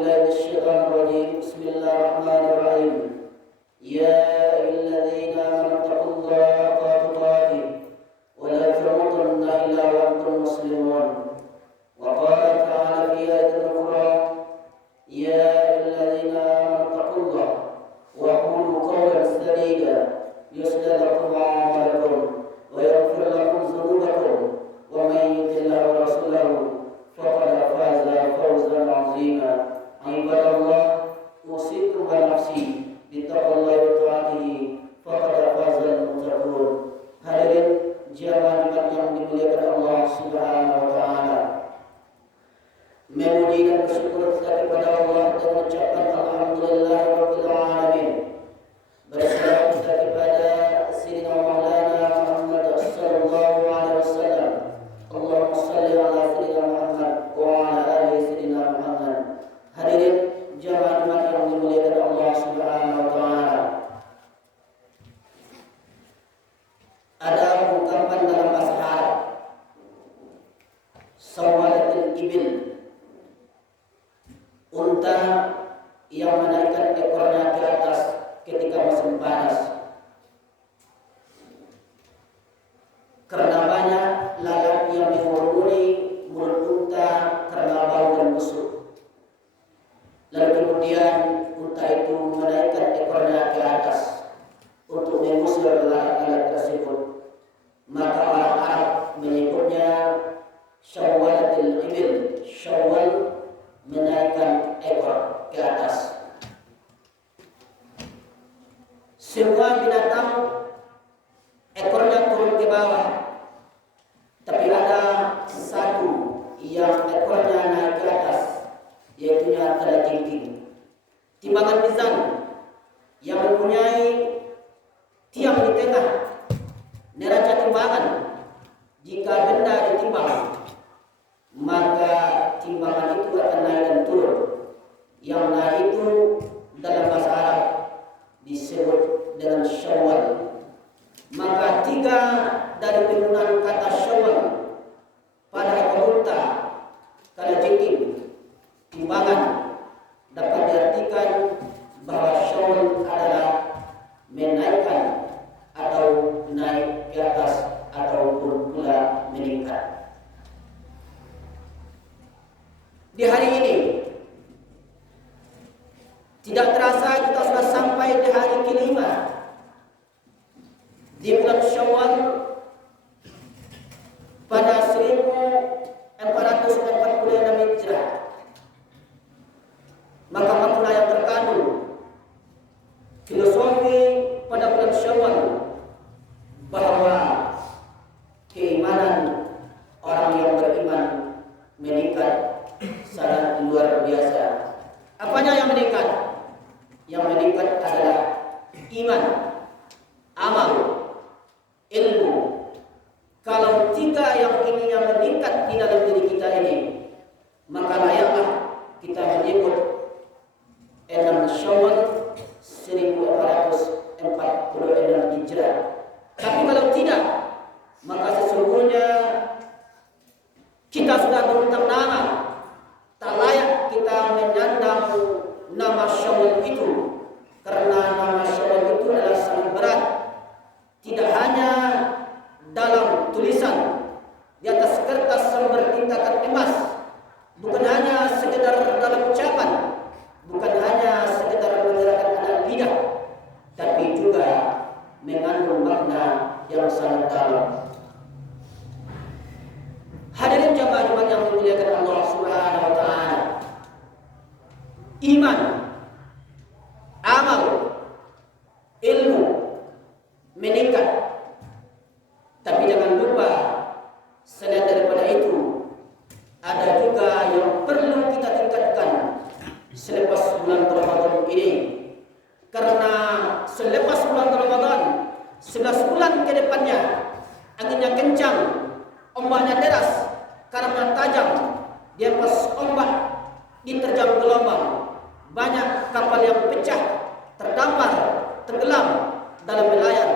بالله من الشيطان الرجيم. بسم الله الرحمن الرحيم. يا أيها الذين آمنوا اتقوا الله حق تقاته ولا تموتن إلا وأنتم مسلمون. وقال تعالى في آية أخرى: يا أيها الذين آمنوا اتقوا الله وقولوا قولا سديدا يصلح لكم أعمالكم ويغفر لكم ذنوبكم ومن يطع الله ورسوله فقد فاز فوزا عظيما. عباد الله، أوصيكم ونفسي بتقوى الله وطاعته فقد فاز المتقون. Hadirin jamaah Jumat yang dimuliakan Allah Subhanahu wa taala. Memuji dan bersyukur kepada Allah dan mengucapkan alhamdulillahirabbil alamin. Bersalawat kepada Sayyidina Maulana Muhammad sallallahu alaihi wasallam. Allahumma shalli ala Sayyidina Muhammad wa ala ali Sayyidina Muhammad. Hadirin jamaah Jumat yang dimuliakan Allah Subhanahu wa taala. Ada ungkapan dalam bahasa Arab, sawalatul ibil, unta yang menaikkan ekornya ke atas ketika musim panas, karena banyak lalat yang mengurunguni mulut unta karena bau dan busuk. Lalu kemudian unta itu menaikkan ekornya ke atas untuk mengusir lalat-lalat tersebut. Maka orang Arab menyebutnya syawalatul ibil, syawal menaikkan ekor ke atas. Semua binatang ekornya turun ke bawah, tapi ada satu yang ekornya naik ke atas, yaitu kalajengking. Timbangan mizan yang mempunyai tiang di tengah neraca timbangan. Jika benda ditimbang, maka timbangan itu akan naik dan turun. Yang naik itu dalam bahasa Arab disebut dengan syawal. Maka 3 dari penggunaan kata syawal pada ekor unta, kalajengking, timbangan, dapat diartikan bahwa syawal adalah menaikkan atau naik ke atas ataupun pula meningkat. Di hari ini tidak terasa kita sudah sampai di hari kelima di bulan Syawal pada 1446 Hijrah. Maka makna yang terkandung filosofi pada bulan Syawal bahwa keimanan orang yang beriman meningkat sangat luar biasa. Apanya yang meningkat? Yang meningkat adalah iman, amal, ilmu. Kalau 3 yang ininya meningkat di dalam diri kita ini, maka layaklah kita menyebut 6 Syawal 1446 Hijrah. Tapi kalau tidak, maka sesungguhnya kita sudah berhutang nama. Tak layak kita menyandang nama Syawal itu, karena nama Syawal itu adalah sangat berat. Tidak hanya dalam tulisan di atas kertas yang bertintakan emas, bukan hanya sekedar dalam ucapan, bukan hanya sekedar menggerakkan anak lidah, tapi juga mengandung makna yang sangat dalam. Hadirin jamaah Jumat yang dimuliakan Allah Subhanahu wa taala. Iman, amal, ilmu meningkat. Tapi jangan lupa, selain daripada itu, ada juga yang perlu kita tingkatkan selepas bulan Ramadan ini. Karena selepas bulan Ramadan, 11 bulan ke depannya, anginnya kencang, ombaknya deras, karena tajam, di atas ombak diterjang gelombang, banyak kapal yang pecah, terdampar, tenggelam dalam belayar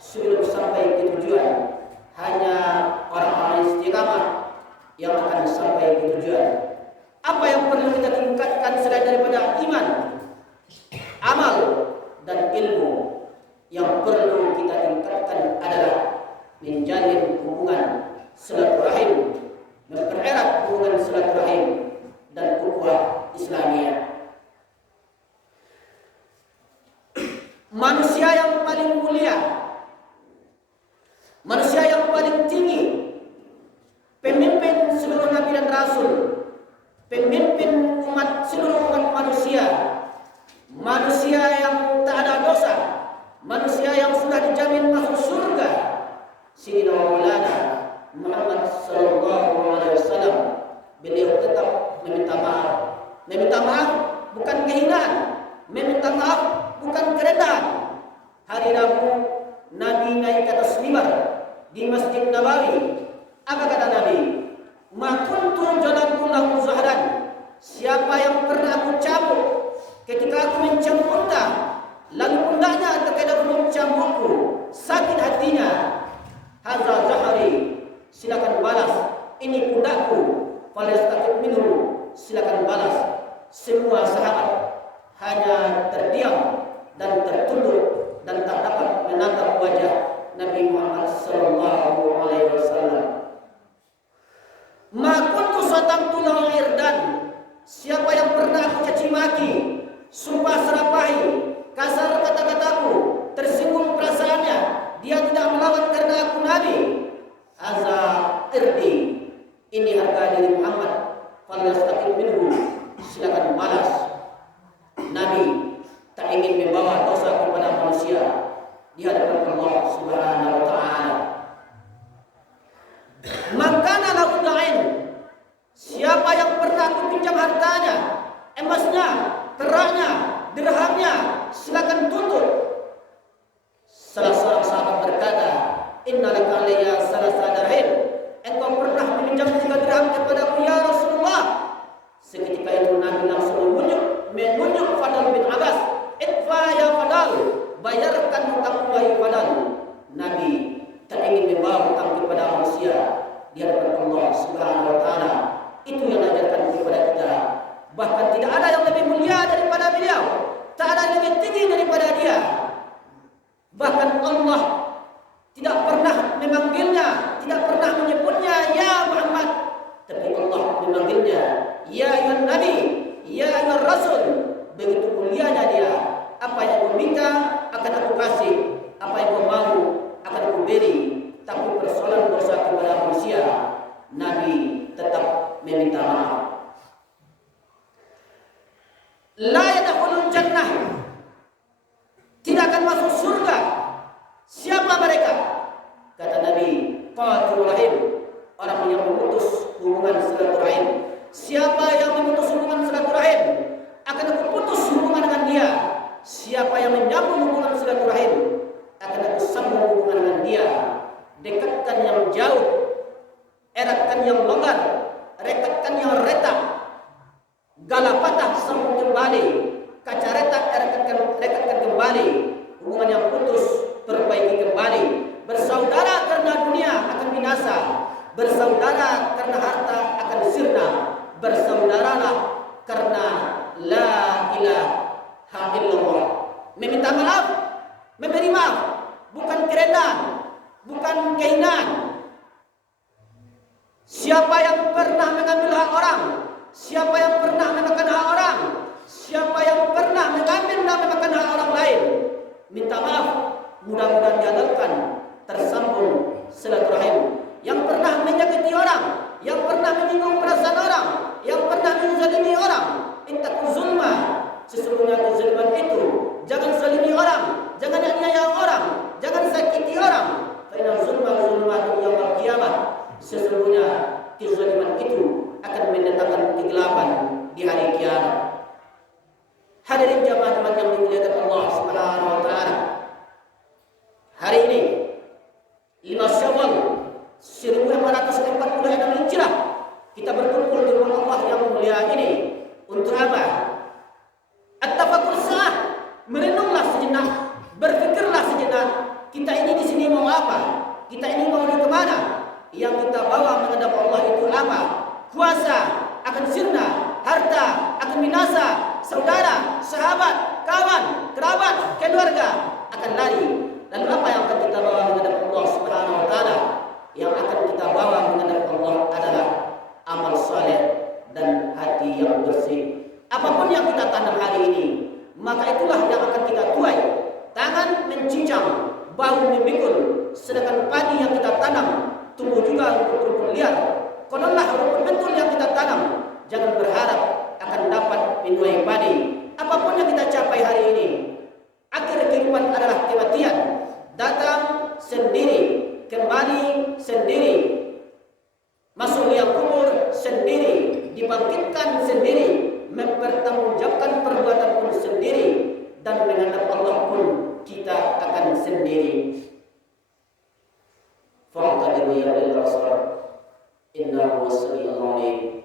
sebelum sampai ke tujuan. Hanya orang-orang istiqamah yang akan sampai ke tujuan. Apa yang perlu kita tingkatkan selain mulia, manusia yang paling tinggi, pemimpin seluruh nabi dan rasul, pemimpin seluruh umat manusia, manusia yang tak ada dosa, manusia yang sudah dijamin masuk surga, Sayyidina Maulana Muhammad sallallahu alaihi wasallam. Beliau tetap meminta maaf. Meminta maaf bukan kehinaan, meminta maaf bukan kerendahan. Hari Rabu Nabi naik ke atas mimbar di Masjid Nabawi. Apa kata Nabi? Ma kuntu jalantu lahu zahran. Siapa yang pernah aku cambuk ketika aku mencambuk unta, lalu pundaknya terkadang mencambukku, sakit hatinya. Hadza zahari, silakan balas. Ini pundakku. Falastakut minhu, silakan balas. Semua sahabat hanya terdiam dan tertunduk dan tak dapat menatap wajah Nabi Muhammad sallallahu alaihi wasallam. Ma kuntu satamtu lahu irdan. Siapa yang pernah aku caci maki, sumpah serapahi, kasar kata-kataku, tersinggung perasaannya, dia tidak melawan karena aku Nabi. Azza irdi, ini harga diri Muhammad. Falyastaqim minhu, silakan balas. Nabi tak ingin membawa dosa kepada manusia di hadapan Allah Subhanahu wa taala. Makana lahu da'in. Siapa yang pernah aku pinjam hartanya, emasnya, peraknya, dirhamnya, silakan tuntut. Salah seorang sahabat berkata, innalaka alayya salasa dirham. Engkau pernah meminjam 3 dirham kepadaku ya Rasulullah. Seketika itu Nabi langsung menunjuk Fadl bin Abbas. Idfa ya Fadl, bayarkan hutang wahai Fadl. Nabi tak ingin membawa hutang kepada manusia di hadapan Allah Subhanahu wa taala. Itu yang diajarkan kepada kita. Bahkan tidak ada yang lebih mulia daripada beliau, tak ada yang lebih tinggi daripada dia. Bahkan Allah tidak pernah memanggilnya, tidak pernah menyebutnya ya Muhammad, tapi Allah memanggilnya ya ayuhan Nabi, ya ayuhan Rasul. Begitu mulianya dia. Apa yang kau minta akan aku kasih, apa yang kau mau akan aku beri. Tapi persoalan dosa kepada manusia, Nabi tetap meminta maaf. La yadkhulul jannah, tidak akan masuk surga. Siapa mereka? Kata Nabi, qatul rahim, orang yang memutus hubungan silaturahim. Siapa yang memutus hubungan silaturahim, akan aku putus hubungan dengan dia. Siapa yang menyambung hubungan silaturahim, akan aku sambung hubungan dengan dia. Dekatkan yang jauh, eratkan yang longgar, rekatkan yang retak. Gala patah sambung kembali, kaca retak rekatkan kembali. Hubungan yang putus perbaiki kembali. Bersaudara karena dunia akan binasa, bersaudara karena harta akan sirna. Bersaudaralah karena la ilaha illallah. Meminta maaf, memberi maaf, bukan kerendahan, bukan kehinaan. Siapa yang pernah mengambil hak orang, siapa yang pernah memakan hak orang, siapa yang pernah mengambil dan memakan hak orang lain, minta maaf, mudah-mudahan dihalalkan, tersambung silaturahim. Yang pernah menyakiti orang, yang pernah menyinggung perasaan orang, yang pernah menzalimi orang, ittaqu zulma, sesungguhnya kezaliman itu, jangan zalimi orang, jangan aniaya orang, jangan sakiti orang. Fa inna zulma zulmatun yaumil qiyamah, sesungguhnya kezaliman itu akan mendatangkan kegelapan di hari kiamat. Hadirin jamaah yang dimuliakan Allah Subhanahu wa taala. Hari ini 5 Syawal 1446 Hijrah, kita berkumpul di rumah Allah yang mulia ini untuk apa? At-tafakkur sa'ah, merenunglah sejenak, berfikirlah sejenak. Kita ini di sini mau apa? Kita ini mau ke mana? Yang kita bawa menghadap Allah itu apa? Kuasa akan sirna, harta akan binasa, saudara, sahabat, kawan, kerabat, keluarga akan lari. Lalu apa yang akan kita bawa menghadap Allah Subhanahu wa taala? Yang akan kita bawa menghadap Allah adalah amal saleh dan hati yang bersih. Apapun yang kita tanam hari ini, maka itulah yang akan kita tuai. Tangan mencincang, bau memikul, sedangkan padi yang kita tanam tumbuh juga rumput-rumput liar. Konolah rumput betul yang kita tanam, jangan berharap akan dapat menuai padi. Apapun yang kita capai hari ini, akhir kehidupan adalah kematian. Datang sendiri, kembali sendiri, masuk liang kubur sendiri, dibangkitkan sendiri, mempertanggungjawabkan perbuatan pun sendiri, dan menghadap Allah pun kita akan sendiri. Fa'tadiru ya ulil absar, innahu was-sami'ul 'alim.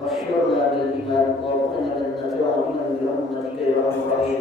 واحشرنا بالإيمان وارزقنا جنة عظيما برحمتك يا أرحم الراحمين.